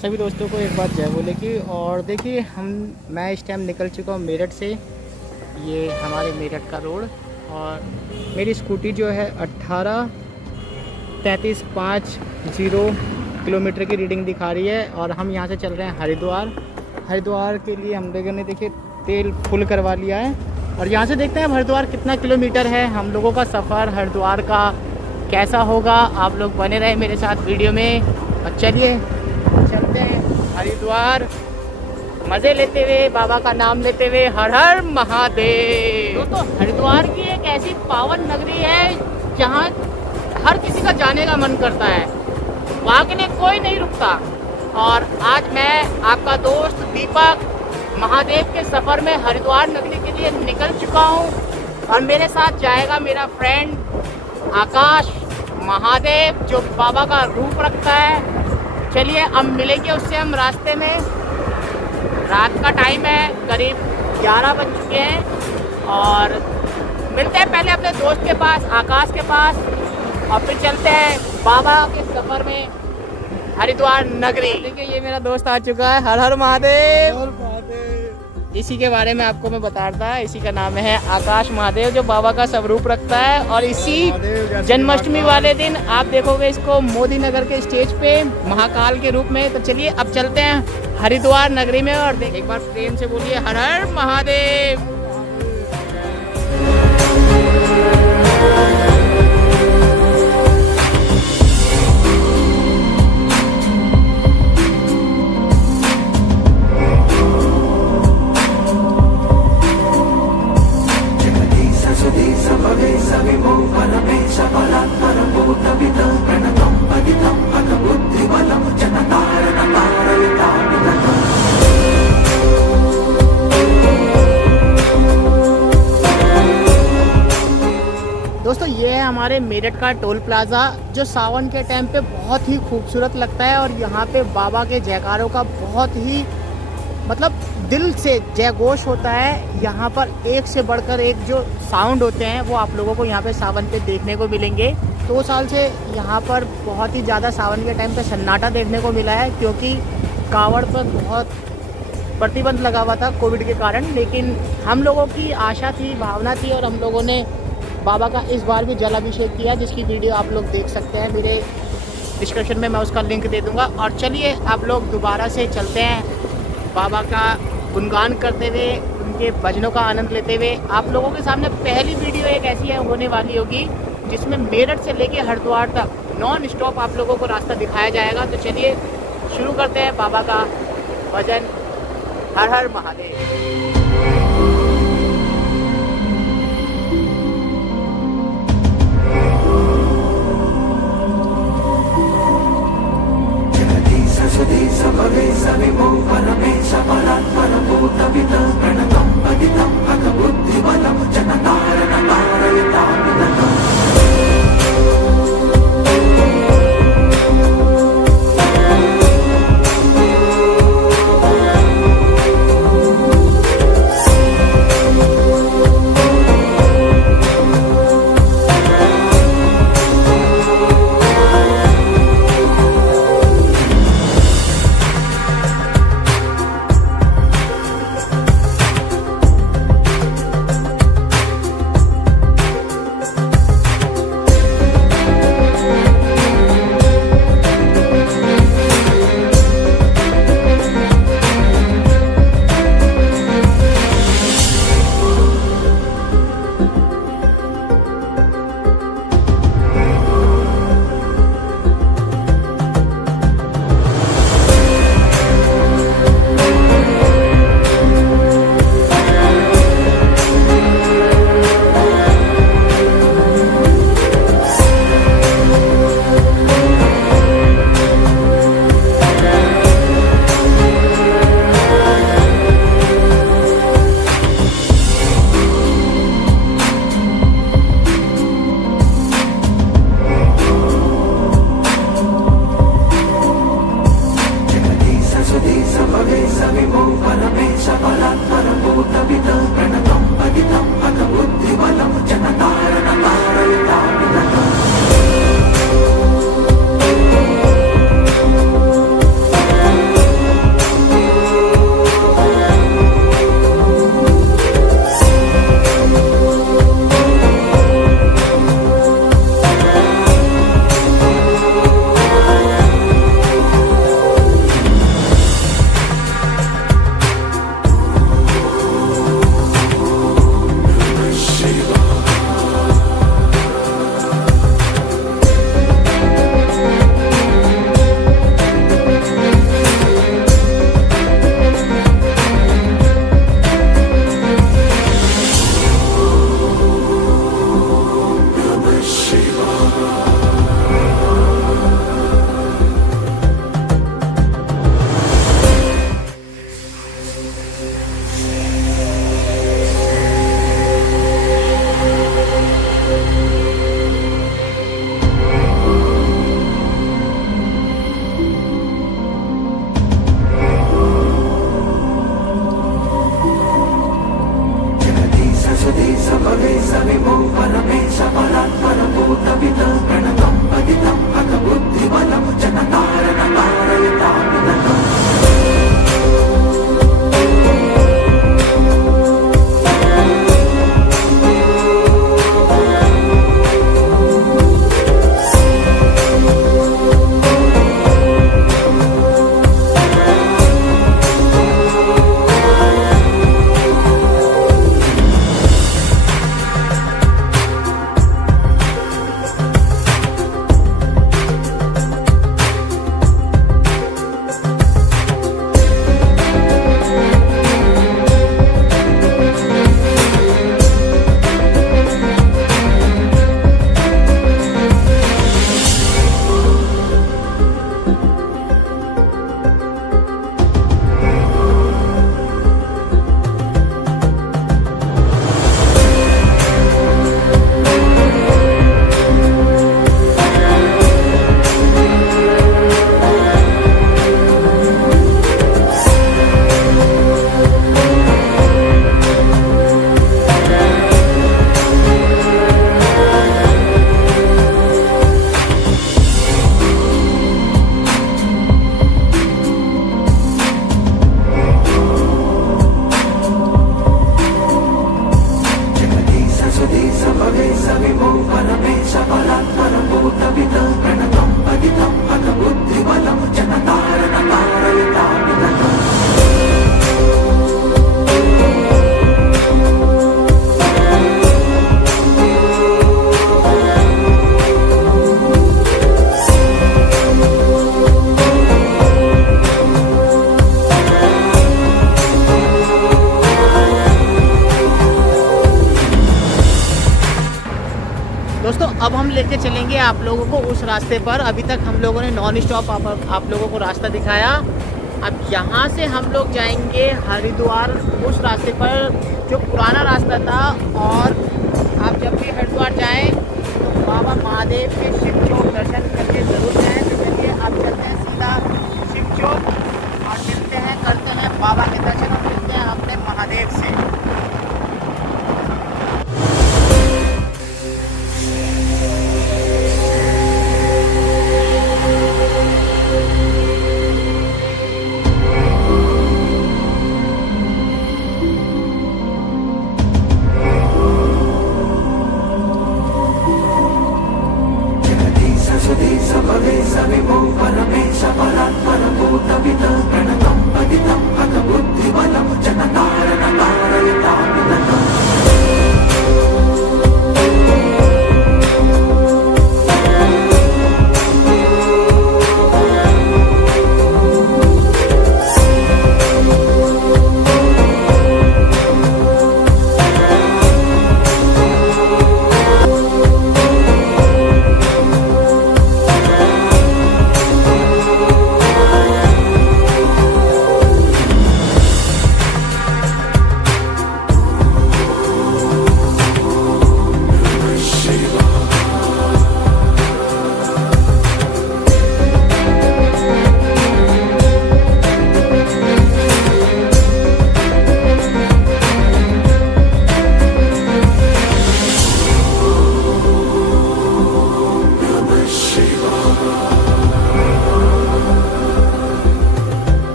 सभी दोस्तों को एक बात जय बोले की। और देखिए मैं इस टाइम निकल चुका हूँ मेरठ से। ये हमारे मेरठ का रोड और मेरी स्कूटी जो है 18:33.50 किलोमीटर की रीडिंग दिखा रही है। और हम यहाँ से चल रहे हैं हरिद्वार के लिए। हम लोगों ने देखिए तेल फुल करवा लिया है और यहाँ से देखते हैं हरिद्वार कितना किलोमीटर है। हम लोगों का सफ़र हरिद्वार का कैसा होगा, आप लोग बने रहे मेरे साथ वीडियो में। और चलिए चलते हैं हरिद्वार, मज़े लेते हुए, बाबा का नाम लेते हुए। हर हर महादेव। दोस्तों हरिद्वार की एक ऐसी पावन नगरी है जहाँ हर किसी का जाने का मन करता है, वहाँ के लिए कोई नहीं रुकता। और आज मैं आपका दोस्त दीपक महादेव के सफ़र में हरिद्वार नगरी के लिए निकल चुका हूँ और मेरे साथ जाएगा मेरा फ्रेंड आकाश महादेव जो बाबा का रूप रखता है। चलिए अब मिलेंगे उससे हम रास्ते में। रात का टाइम है, करीब 11 बज चुके हैं और मिलते हैं पहले अपने दोस्त के पास, आकाश के पास, और फिर चलते हैं बाबा के सफ़र में हरिद्वार नगरी। देखिए ये मेरा दोस्त आ चुका है। हर हर महादेव। इसी के बारे में आपको मैं बता रहा था। इसी का नाम है आकाश महादेव जो बाबा का स्वरूप रखता है। और इसी जन्माष्टमी वाले दिन आप देखोगे इसको मोदी नगर के स्टेज पे महाकाल के रूप में। तो चलिए अब चलते हैं हरिद्वार नगरी में और एक बार प्रेम से बोलिए हर हर महादेव। दोस्तों ये है हमारे मेरठ का टोल प्लाज़ा जो सावन के टाइम पे बहुत ही खूबसूरत लगता है। और यहाँ पे बाबा के जयकारों का बहुत ही मतलब दिल से जयघोष होता है। यहाँ पर एक से बढ़कर एक जो साउंड होते हैं वो आप लोगों को यहाँ पे सावन पे देखने को मिलेंगे। 2 साल से यहाँ पर बहुत ही ज़्यादा सावन के टाइम पे सन्नाटा देखने को मिला है क्योंकि कांवड़ पर बहुत प्रतिबंध लगा हुआ था कोविड के कारण। लेकिन हम लोगों की आशा थी, भावना थी और हम लोगों ने बाबा का इस बार भी जलाभिषेक किया जिसकी वीडियो आप लोग देख सकते हैं। मेरे डिस्क्रिप्शन में मैं उसका लिंक दे दूंगा। और चलिए आप लोग दोबारा से चलते हैं बाबा का गुणगान करते हुए, उनके भजनों का आनंद लेते हुए। आप लोगों के सामने पहली वीडियो एक ऐसी है होने वाली होगी जिसमें मेरठ से लेके हरिद्वार तक नॉन स्टॉप आप लोगों को रास्ता दिखाया जाएगा। तो चलिए शुरू करते हैं बाबा का भजन हर हर महादेव। लेके चलेंगे आप लोगों को उस रास्ते पर। अभी तक हम लोगों ने नॉन स्टॉप आप लोगों को रास्ता दिखाया। अब यहाँ से हम लोग जाएंगे हरिद्वार उस रास्ते पर जो पुराना रास्ता था। और आप जब भी हरिद्वार जाएं तो बाबा महादेव के शिव चौक दर्शन करके ज़रूर जाएँ। तो चलिए आप चलते हैं सीधा शिव चौक और मिलते हैं, करते हैं बाबा के दर्शन और मिलते हैं अपने महादेव से।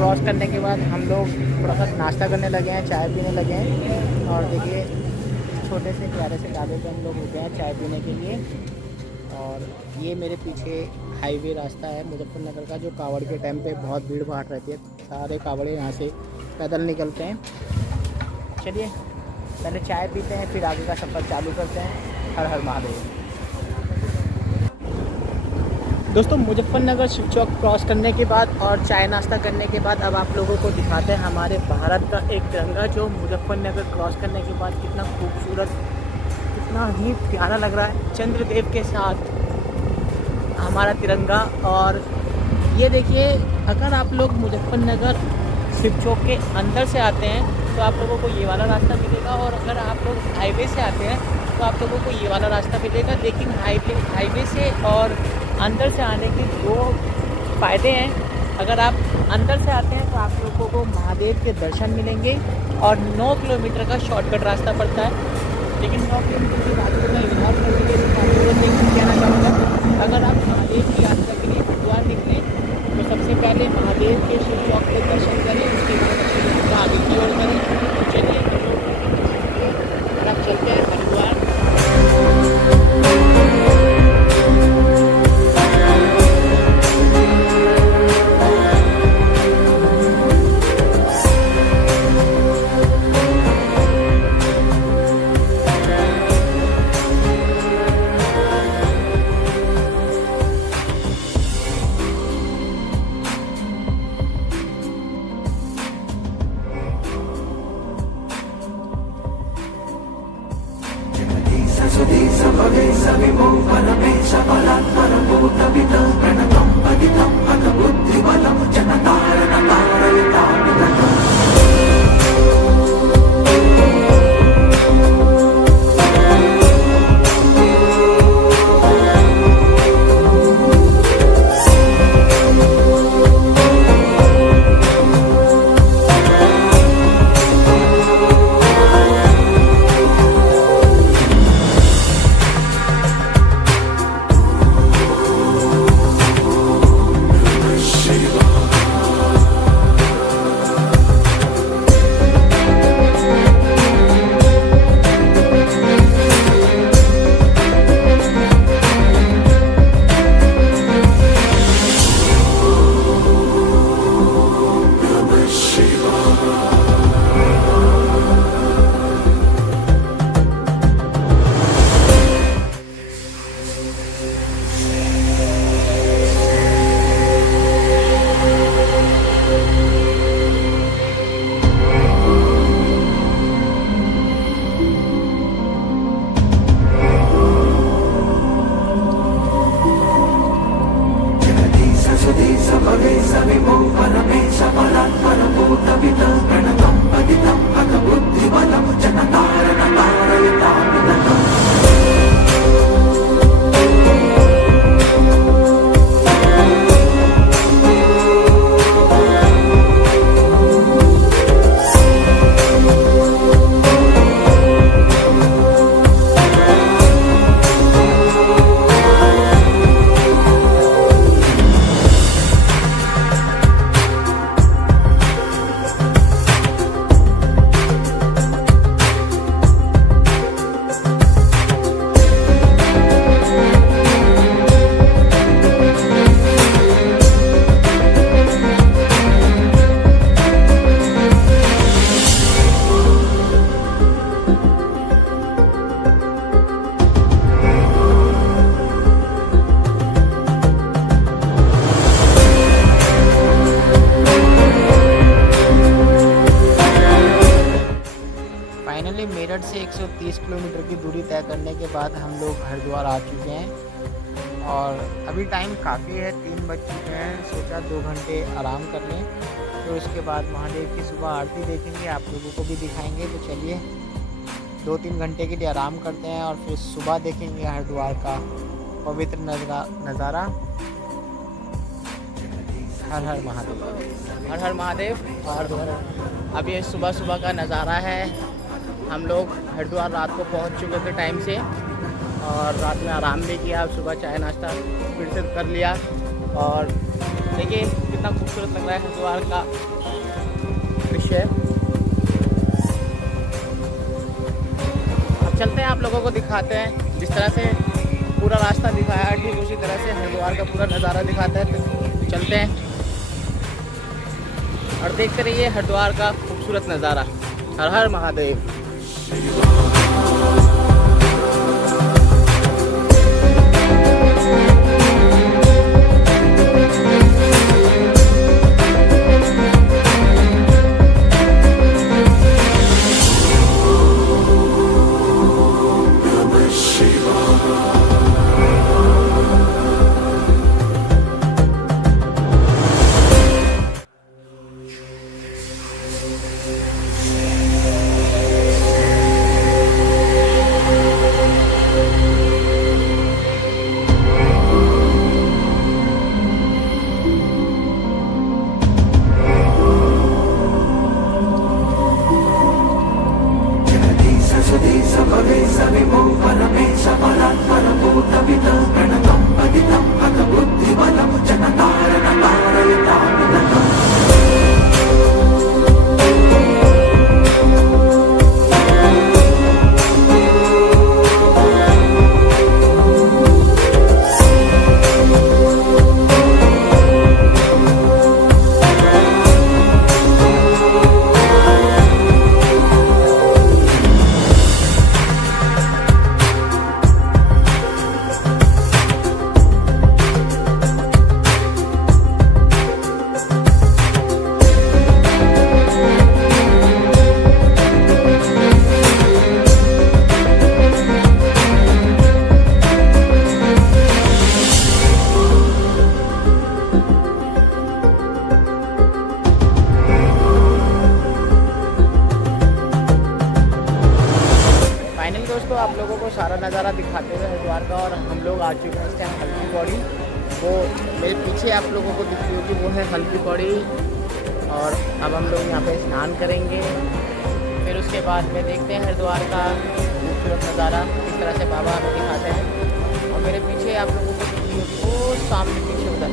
क्रॉस करने के बाद हम लोग थोड़ा सा नाश्ता करने लगे हैं, चाय पीने लगे हैं। और देखिए छोटे से प्यारे से ढाबे पे हम लोग रुके हैं चाय पीने के लिए। और ये मेरे पीछे हाईवे रास्ता है मुजफ्फरनगर का, जो कावड़ के टाइम पे बहुत भीड़ भाड़ रहती है। सारे कावड़े यहाँ से पैदल निकलते हैं। चलिए पहले चाय पीते हैं, फिर आगे का सफ़र चालू करते हैं। हर हर महादेव। दोस्तों मुजफ्फरनगर शिव चौक क्रॉस करने के बाद और चाय नाश्ता करने के बाद अब आप लोगों को दिखाते हैं हमारे भारत का एक तिरंगा, जो मुजफ्फरनगर क्रॉस करने के बाद कितना खूबसूरत, कितना ही प्यारा लग रहा है चंद्रदेव के साथ हमारा तिरंगा। और ये देखिए, अगर आप लोग मुजफ्फरनगर शिव चौक के अंदर से आते हैं तो आप लोगों को ये वाला रास्ता मिलेगा, और अगर आप लोग हाईवे से आते हैं तो आप लोगों को ये वाला रास्ता मिलेगा। लेकिन हाईवे से और अंदर से आने के दो फ़ायदे हैं। अगर आप अंदर से आते हैं तो आप लोगों को महादेव के दर्शन मिलेंगे और 9 किलोमीटर का शॉर्टकट रास्ता पड़ता है। लेकिन 9 किलोमीटर की बात को मैं इग्नोर करने के लिए कहना चाहूँगा, अगर आप महादेव की यात्रा के लिए हरिद्वार निकलें तो सबसे पहले महादेव के शिव चौक के दर्शन करें, उसके बाद अपनी यात्रा आगे की ओर करें। तो चलिए और आप चलते हैं हरिद्वार। फाइनली मेरठ से 130 किलोमीटर की दूरी तय करने के बाद हम लोग हरिद्वार आ चुके हैं और अभी टाइम काफ़ी है, 3 बज चुके हैं। सोचा 2 घंटे आराम कर लें, फिर उसके बाद महादेव की सुबह आरती देखेंगे, आप लोगों को भी दिखाएंगे। तो चलिए 2-3 घंटे के लिए आराम करते हैं और फिर सुबह देखेंगे हरिद्वार का पवित्र नज़ारा। हर हर महादेव, हर हर महादेव। और अब ये सुबह सुबह का नज़ारा है। हम लोग हरिद्वार रात को पहुंच चुके थे टाइम से और रात में आराम भी किया। सुबह चाय नाश्ता फिर से कर लिया और देखिए कितना खूबसूरत लग रहा है हरिद्वार का दृश्य। अब चलते हैं, आप लोगों को दिखाते हैं। जिस तरह से पूरा रास्ता दिखाया है ठीक उसी तरह से हरिद्वार का पूरा नज़ारा दिखाता है। तो चलते हैं और देखते रहिए हरिद्वार का खूबसूरत नज़ारा। हर हर महादेव। दोस्तों आप लोगों को सारा नज़ारा दिखाते हुए हरिद्वार का और हम लोग आ चुके हैं इस टाइम हल्की पौड़ी। वो मेरे पीछे आप लोगों को दिखती होगी, वो है हल्की पौड़ी। और अब हम लोग यहाँ पे स्नान करेंगे, फिर उसके बाद में देखते हैं हरिद्वार का खूबसूरत नज़ारा किस तरह से बाबा हमें दिखाते हैं। और मेरे पीछे आप लोगों को दिखती होगी वो सामने पीछे उधर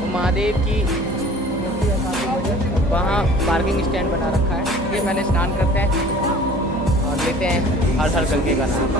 वो महादेव की मूर्ति है, वहाँ पार्किंग स्टैंड बना रखा है। ये पहले स्नान करते हैं और लेते हैं हर हर गंगे का नाम।